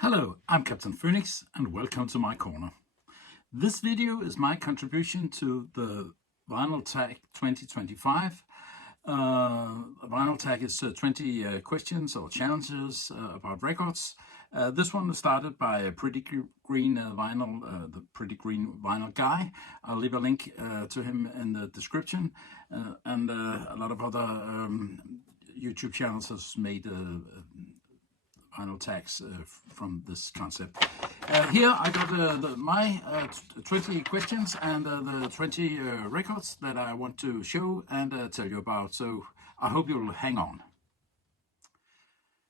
Hello, I'm Captain Phoenix and welcome to my corner. This video is my contribution to the Vinyl Tag 2025. Vinyl Tag is 20 questions or challenges about records. This one was started by a Pretty Green Vinyl, the Pretty Green Vinyl guy. I'll leave a link to him in the description, and a lot of other YouTube channels has made vinyl tags from this concept. Here I got my 20 questions and the 20 records that I want to show and tell you about, so I hope you'll hang on.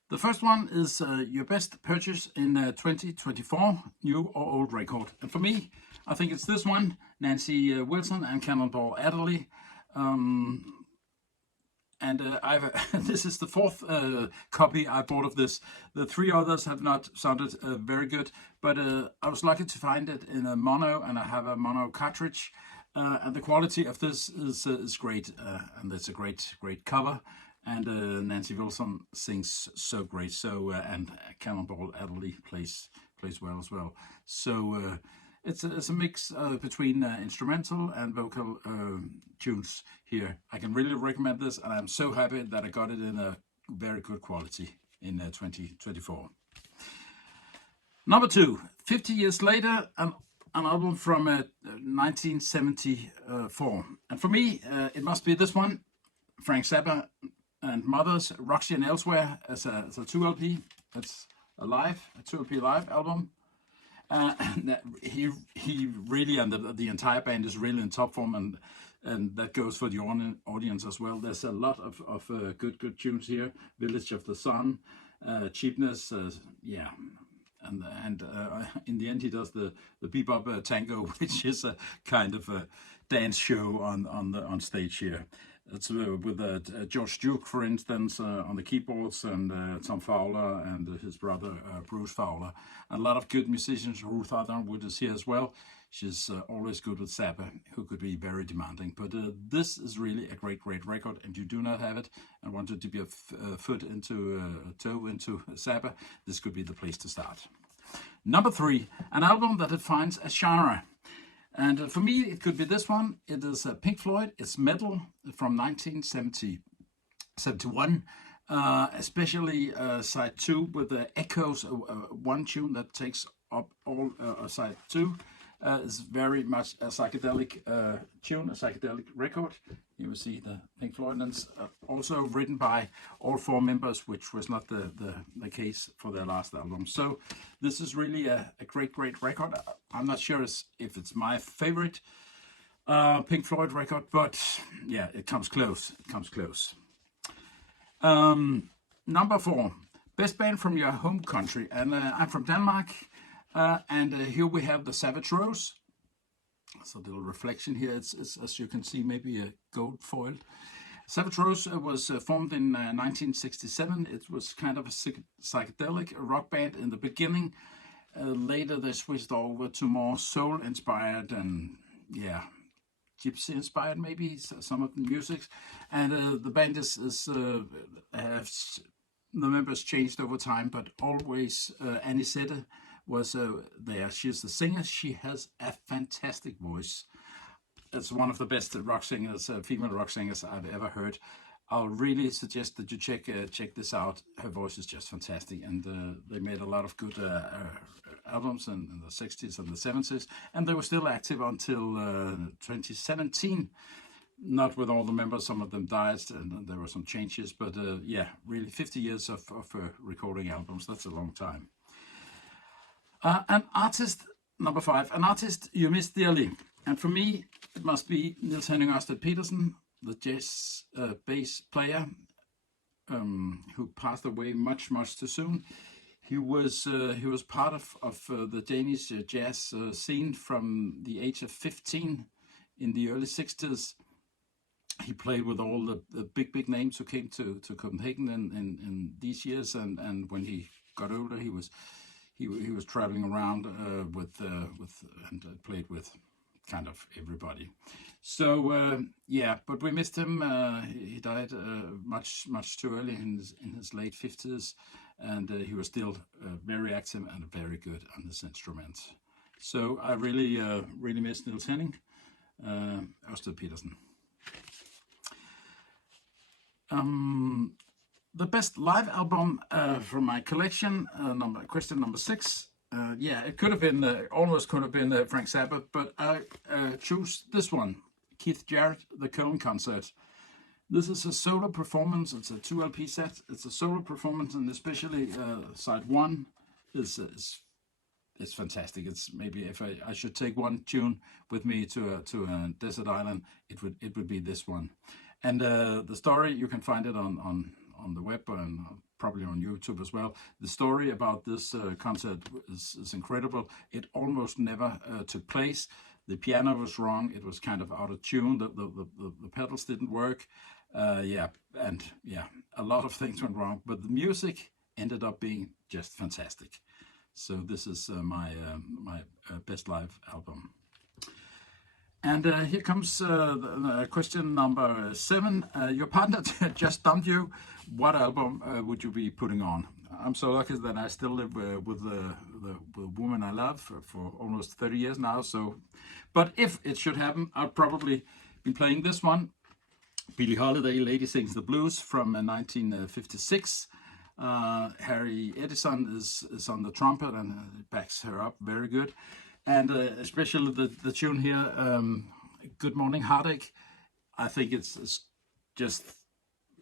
The first one is your best purchase in 2024, new or old record. And for me, I think it's this one, Nancy Wilson and Cannonball Adderley. This is the fourth copy I bought of this. The three others have not sounded very good, but I was lucky to find it in a mono, and I have a mono cartridge. And the quality of this is great, and it's a great cover. And Nancy Wilson sings so great. So and Cannonball Adderley plays well as well. So it's a mix between instrumental and vocal tunes here. I can really recommend this, and I'm so happy that I got it in a very good quality in 2024. Number two, 50 years later, an album from 1974. And for me, it must be this one, Frank Zappa and Mother's Roxy and Elsewhere as a 2LP. It's a 2LP live album. He really, and the entire band is really in top form, and that goes for the audience as well. There's a lot of good tunes here. Village of the Sun, Cheapness, yeah, and in the end he does the bebop tango, which is a kind of a dance show on stage here. It's with George Duke, for instance, on the keyboards, and Tom Fowler and his brother Bruce Fowler. A lot of good musicians. Ruth Underwood is here as well. She's always good with Zappa, who could be very demanding. But this is really a great record, and you do not have it and wanted to be a toe into Zappa, this could be the place to start. Number three, an album that defines a genre. And for me, it could be this one. It is Pink Floyd. It's Metal from 1971, especially side two with the Echoes, one tune that takes up all side two. It's very much a psychedelic tune, a psychedelic record. You will see the Pink Floyd, and it's also written by all four members, which was not the case for their last album. So this is really a great record. I'm not sure if it's my favorite Pink Floyd record, but yeah, it comes close. Number four, best band from your home country, and I'm from Denmark. And here we have the Savage Rose. So a little reflection here. It's as you can see, maybe a gold foil. Savage Rose was formed in 1967. It was kind of a psychedelic rock band in the beginning. Later they switched over to more soul-inspired and, yeah, gypsy-inspired maybe, some of the music. And the band has the members changed over time, but always Annie Sette was there. She's the singer. She has a fantastic voice. It's one of the best rock singers, female rock singers I've ever heard. I'll really suggest that you check this out. Her voice is just fantastic, and they made a lot of good albums in the 60s and the 70s, and they were still active until 2017. Not with all the members, some of them died, and there were some changes, but yeah, really 50 years of recording albums, that's a long time. An artist, number five, an artist you miss dearly. And for me, it must be Niels Henning Ørsted Petersen, the jazz bass player, who passed away much too soon. He was part of the Danish jazz scene from the age of 15 in the early 60s. He played with all the big names who came to Copenhagen in these years, and when he got older, he was traveling around with and played with kind of everybody. So yeah, but we missed him. He died much too early in his late 50s, and he was still very active and very good on this instrument. So I really miss Niels Henning Ørsted Petersen. The best live album from my collection, question number 6. Yeah, it could have been, almost could have been Frank Zappa, but I choose this one, Keith Jarrett, The Cologne Concert. This is a solo performance. It's a 2 LP set. It's a solo performance, and especially side 1 is fantastic. It's maybe if I should take one tune with me to a desert island, it would be this one. And the story, you can find it on the web and probably on YouTube as well. The story about this concert is incredible. It almost never took place. The piano was wrong. It was kind of out of tune. The pedals didn't work. Yeah, a lot of things went wrong. But the music ended up being just fantastic. So this is my best live album. And here comes question number 7. Your partner just dumped you. What album would you be putting on? I'm so lucky that I still live with the woman I love for almost 30 years now. So, but if it should happen, I'll probably be playing this one. Billie Holiday, Lady Sings the Blues from 1956. Harry Edison is on the trumpet and backs her up very good. And especially the tune here, Good Morning Heartache. I think it's just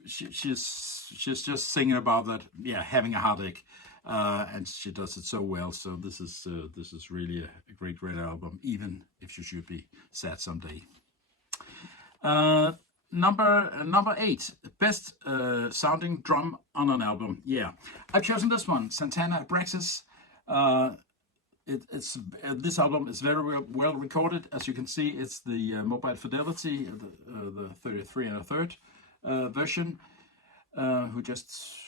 she's just singing about that, yeah, having a heartache, and she does it so well. So this is really a great album, even if you should be sad someday. Number 8, best sounding drum on an album. Yeah, I've chosen this one, Santana Abraxas. This album is very well recorded. As you can see, it's the Mobile Fidelity, the 33 1/3 version, who just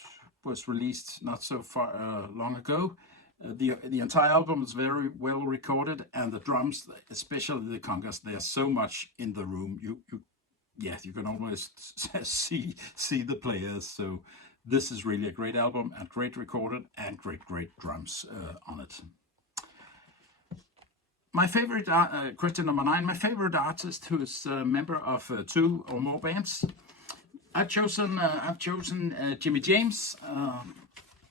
was released not so far long ago. The entire album is very well recorded, and the drums, especially the congas, they are so much in the room. You can almost see the players. So this is really a great album, and great recorded, and great drums on it. My favorite, question number 9, my favorite artist who is a member of 2 or more bands. I've chosen Jimmy James.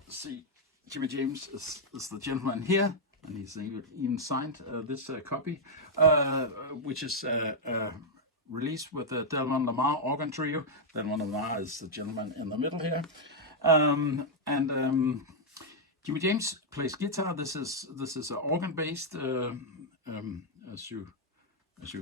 See, Jimmy James is the gentleman here, and he's even signed this copy, which is released with the Delmon Lamar organ trio. Delmon Lamar is the gentleman in the middle here, Jimmy James plays guitar. This is organ based, as you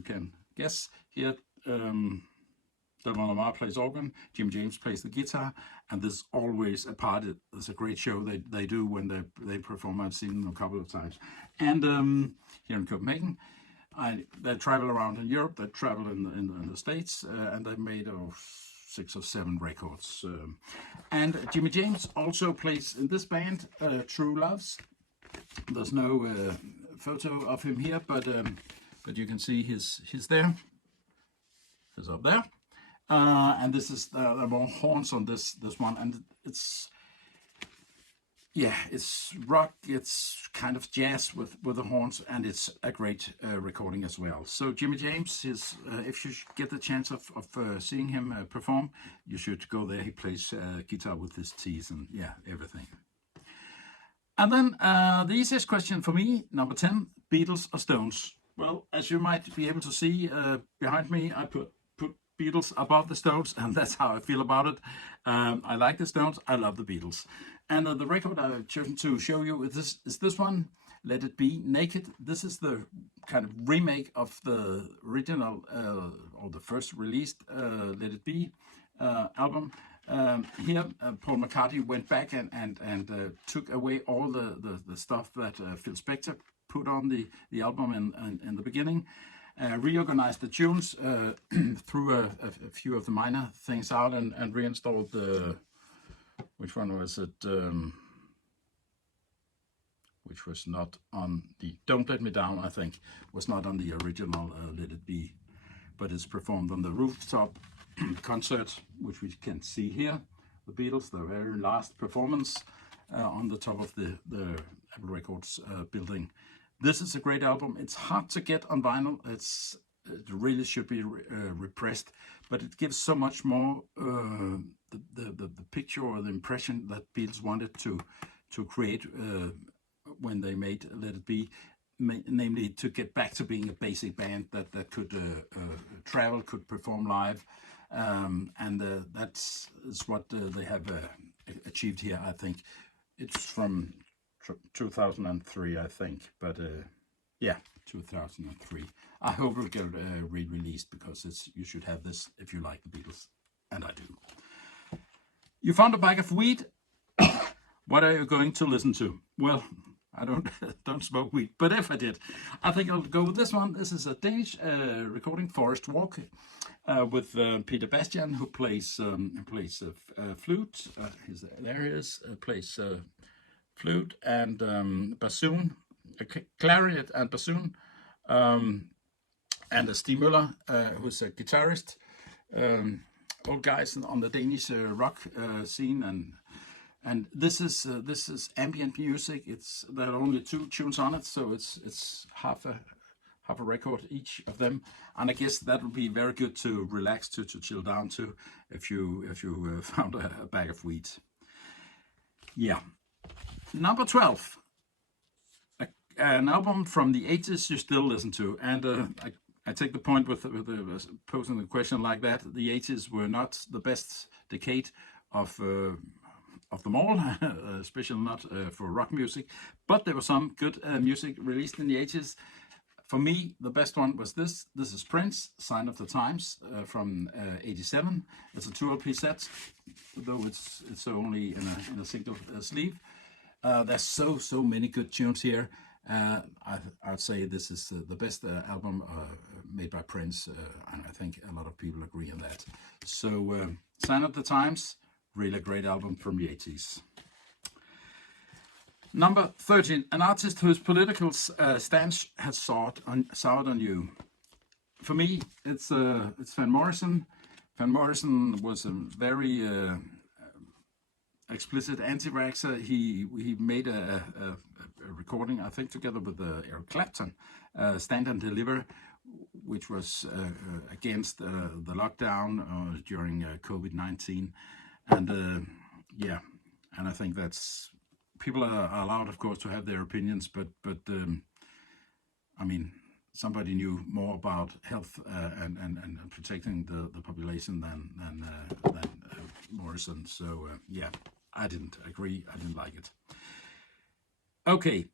can guess here. Delmon Lamar plays organ, Jimmy James plays the guitar, and there's always a part. It's a great show they do when they perform. I've seen them a couple of times, and here in Copenhagen. They travel around in Europe. They travel in the States, and they made 6 or 7 records. And Jimmy James also plays in this band, True Loves. There's no photo of him here, but you can see he's there. He's up there. And this is there are more horns on this one, and it's rock, it's kind of jazz with the horns, and it's a great recording as well. So Jimmy James is, if you get the chance of seeing him perform, you should go there. He plays guitar with his teeth and everything. And then the easiest question for me, number 10, Beatles or Stones? Well, as you might be able to see behind me, I put Beatles above the Stones, and that's how I feel about it. I like the Stones, I love the Beatles. And the record I've chosen to show you is this one, Let It Be Naked. This is the kind of remake of the original, or the first released Let It Be album. Here, Paul McCartney went back and took away all the stuff that Phil Spector put on the album in the beginning. Reorganized the tunes, threw a few of the minor things out, and reinstalled the, which one was it? Which was not on the Don't Let Me Down, I think, was not on the original Let It Be, but it's performed on the rooftop concert, which we can see here. The Beatles, the very last performance, on the top of the Apple Records building. This is a great album. It's hard to get on vinyl. It really should be repressed, but it gives so much more the picture or the impression that Beatles wanted to create when they made Let It Be, namely to get back to being a basic band that could travel, could perform live, and that's what they have achieved here. I think it's from 2003, I think, but yeah, 2003. I hope it'll get re-released, because you should have this if you like the Beatles, and I do. You found a bag of weed. What are you going to listen to? Well, I don't smoke weed, but if I did, I think I'll go with this one. This is a Danish recording, Forest Walk, with Peter Bastian, who plays flute. There he is. Plays flute and bassoon, clarinet and bassoon, and Steve Møller, who's a guitarist. Old guys on the Danish rock scene, and this is ambient music. There are only 2 tunes on it, so it's half a record each of them, and I guess that would be very good to relax to chill down to if you found a bag of weed. Yeah. Number 12, an album from the 80s you still listen to, and I take the point with posing the question like that. The 80s were not the best decade of them all, especially not for rock music, but there was some good music released in the 80s. For me, the best one was this. This is Prince, Sign of the Times, from '87. It's a 2 LP set, though it's only in a single sleeve. There's so many good tunes here. I'd say this is the best album made by Prince, and I think a lot of people agree on that. So, Sign of the Times, really great album from the 80s. Number 13, an artist whose political stance has soured on you. For me, it's Van Morrison. Van Morrison was a very explicit anti-vaxxer. He made a recording, I think, together with Eric Clapton, Stand and Deliver, which was against the lockdown during COVID-19, and yeah, and I think that's, people are allowed, of course, to have their opinions, but I mean, somebody knew more about health and protecting the population than Morrison. So yeah, I didn't agree. I didn't like it. Okay,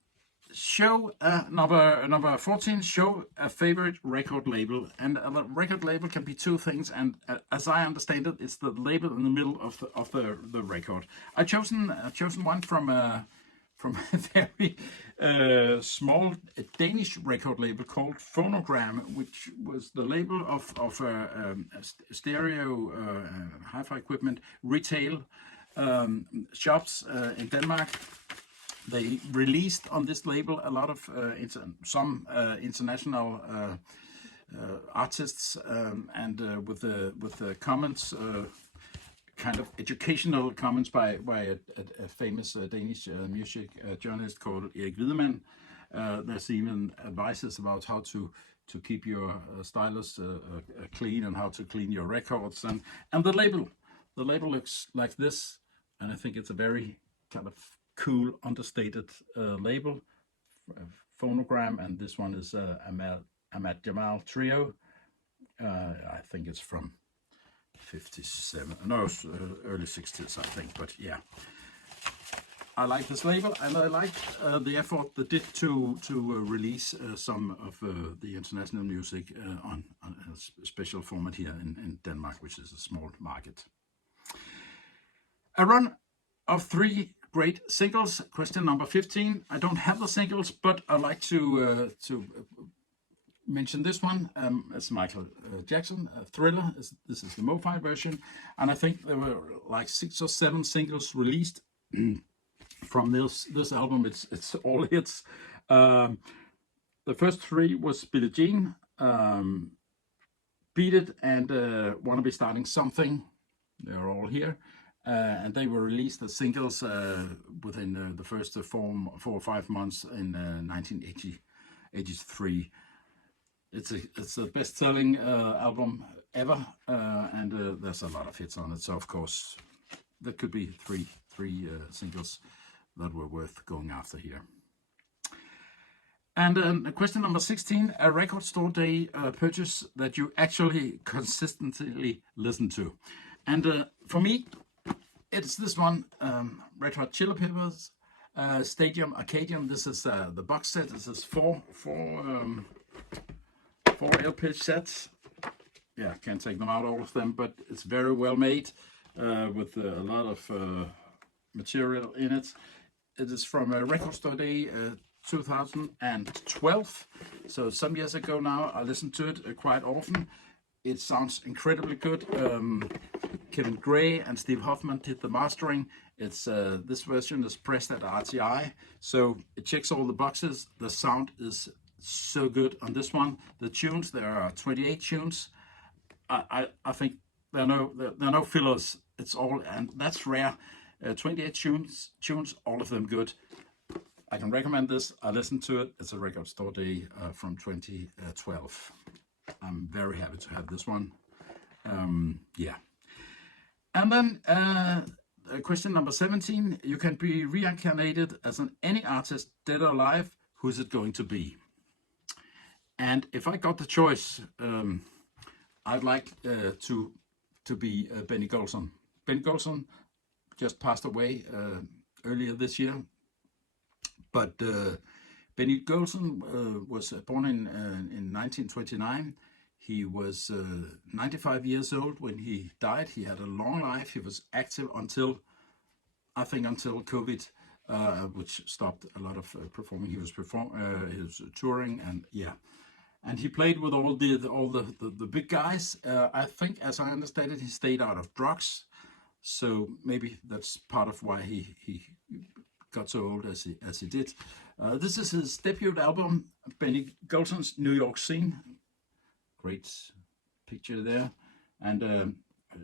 show number 14. Show a favorite record label, and a record label can be 2 things. And as I understand it, it's the label in the middle of the record. I've chosen one from a very small Danish record label called Phonogram, which was the label of stereo hi-fi equipment retail shops in Denmark. They released on this label a lot of some international artists, and with the comments, kind of educational comments by a famous Danish music journalist called Erik Wiedemann. There's even advices about how to keep your stylus clean, and how to clean your records, and the label looks like this, and I think it's a very kind of cool, understated label, Phonogram, and this one is Ahmad Jamal Trio. I think it's from 57, no, early 60s, I think, but yeah. I like this label, and I like the effort they did to release some of the international music on a special format here in Denmark, which is a small market. A run of 3 great singles. Question number 15. I don't have the singles, but I like to mention this one. It's Michael Jackson, Thriller. This is the Mo-Fi version, and I think there were like 6 or 7 singles released from this album. It's all hits. The first 3 was Billie Jean, Beat It, and Wanna Be Starting Something. They're all here. and they were released as singles within the first 4 or 5 months in 1983. It's the best-selling album ever, and there's a lot of hits on it. So of course, there could be three singles that were worth going after here. And question number 16: a record store day purchase that you actually consistently listen to. And for me, it's this one: Red Hot Chili Peppers, Stadium Arcadium. This is the box set. This is four LP sets. Yeah, can't take them out, all of them, but it's very well made with a lot of material in it. It is from a Record Store Day 2012, so some years ago now. I listened to it quite often. It sounds incredibly good. Kevin Gray and Steve Hoffman did the mastering. It's this version is pressed at RTI, so it checks all the boxes. The sound is so good on this one. The tunes, there are 28 tunes. I think there are no fillers. It's all, and that's rare. 28 tunes, all of them good. I can recommend this. I listened to it. It's a Record Store Day from 2012. I'm very happy to have this one. Yeah. And then question number 17: you can be reincarnated as any artist, dead or alive. Who is it going to be? And if I got the choice, I'd like to be Benny Golson. Benny Golson just passed away earlier this year, but Benny Golson was born in 1929. He was 95 years old when he died. He had a long life. He was active until COVID, which stopped a lot of performing. He was touring, and yeah. And he played with all the big guys. I think, as I understand it, he stayed out of drugs. So maybe that's part of why he got so old as he did. This is his debut album, Benny Golson's New York Scene. Great picture there. And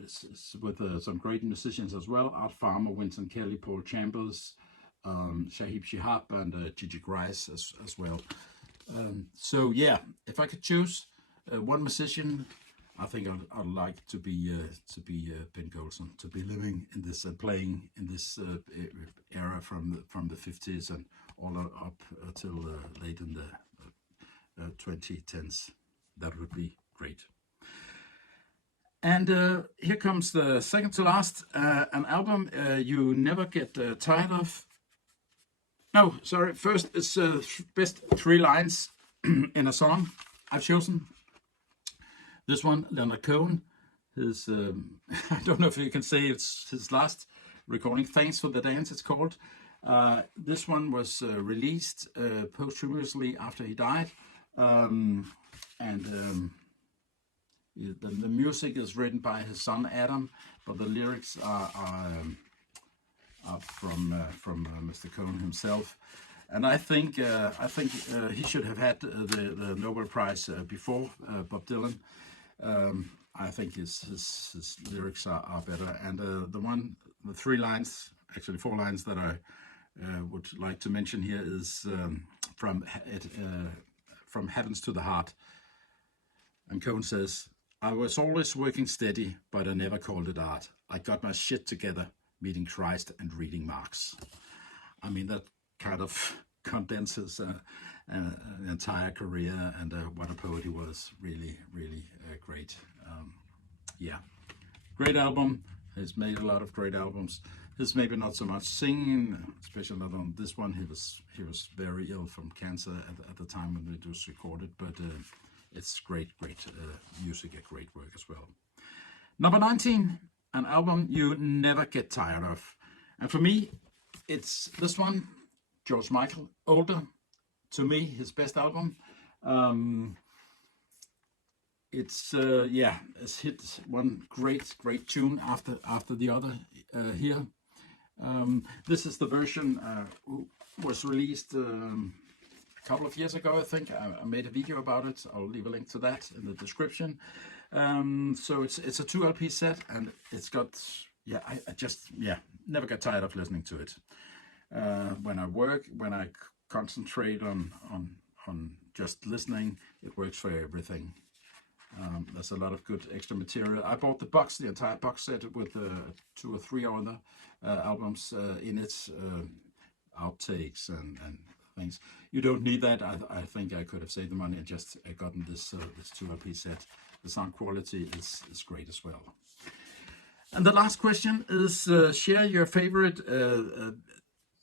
it's with some great musicians as well. Art Farmer, Winston Kelly, Paul Chambers, Shahib Shihab, and Gigi Grice as well. So yeah, if I could choose one musician, I think I'd like to be Ben Golson, to be living in this playing in this era from the 50s and all up till late in the 2010s. That would be great. And here comes the second to last, an album you never get tired of. No, sorry. First, it's best 3 lines in a song. I've chosen this one, Leonard Cohen. His I don't know if you can say it's his last recording. Thanks for the Dance, it's called. This one was released posthumously after he died, the music is written by his son Adam, but the lyrics are from Mr. Cohen himself. And I think he should have had the Nobel Prize before Bob Dylan. I think his lyrics are better. And the 3 lines, actually 4 lines that I would like to mention here is from Heavens to the Heart. And Cohen says, "I was always working steady, but I never called it art. I got my shit together, meeting Christ and reading Marx." I mean, that kind of condenses an entire career, and what a poet he was. Really, really great. Yeah, great album. He's made a lot of great albums. His maybe not so much singing, especially not on this one. He was very ill from cancer at the time when it was recorded, but it's great music, a great work as well. Number 19, an album you never get tired of. And for me, it's this one, George Michael, Older. To me, his best album. It's hit one great tune after the other here. This is the version was released a couple of years ago, I think. I made a video about it. I'll leave a link to that in the description. So it's a 2 LP set, and it's got yeah, I just, yeah, never get tired of listening to it. When I work, when I concentrate on just listening, it works for everything. There's a lot of good extra material. I bought the entire box set with 2 or 3 other albums in it, outtakes and things. You don't need that. I think I could have saved the money and just gotten this 2 LP set. The sound quality is great as well. And the last question is share your favorite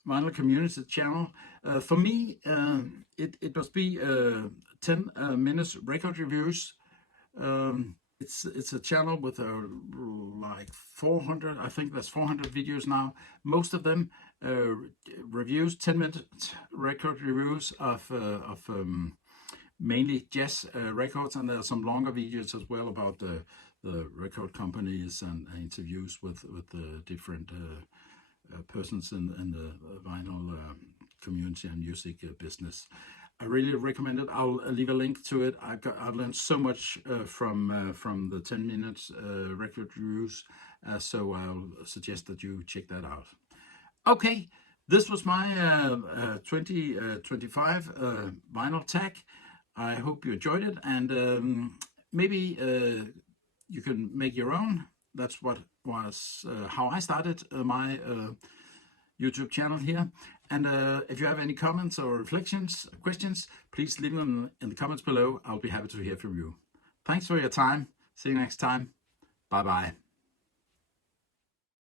vinyl community channel. For me, it must be 10 minutes record reviews. It's a channel with like 400, I think there's 400 videos now. Most of them reviews, 10-minute record reviews of mainly jazz records, and there are some longer videos as well about the record companies and interviews with the different persons in the vinyl community and music business. I really recommend it. I'll leave a link to it. I've learned so much from the 10 minutes record reviews, so I'll suggest that you check that out. Okay, this was my 2025 vinyl tag. I hope you enjoyed it, and maybe you can make your own. That's what was how I started my YouTube channel here. And if you have any comments or reflections, questions, please leave them in the comments below. I'll be happy to hear from you. Thanks for your time. See you next time. Bye-bye.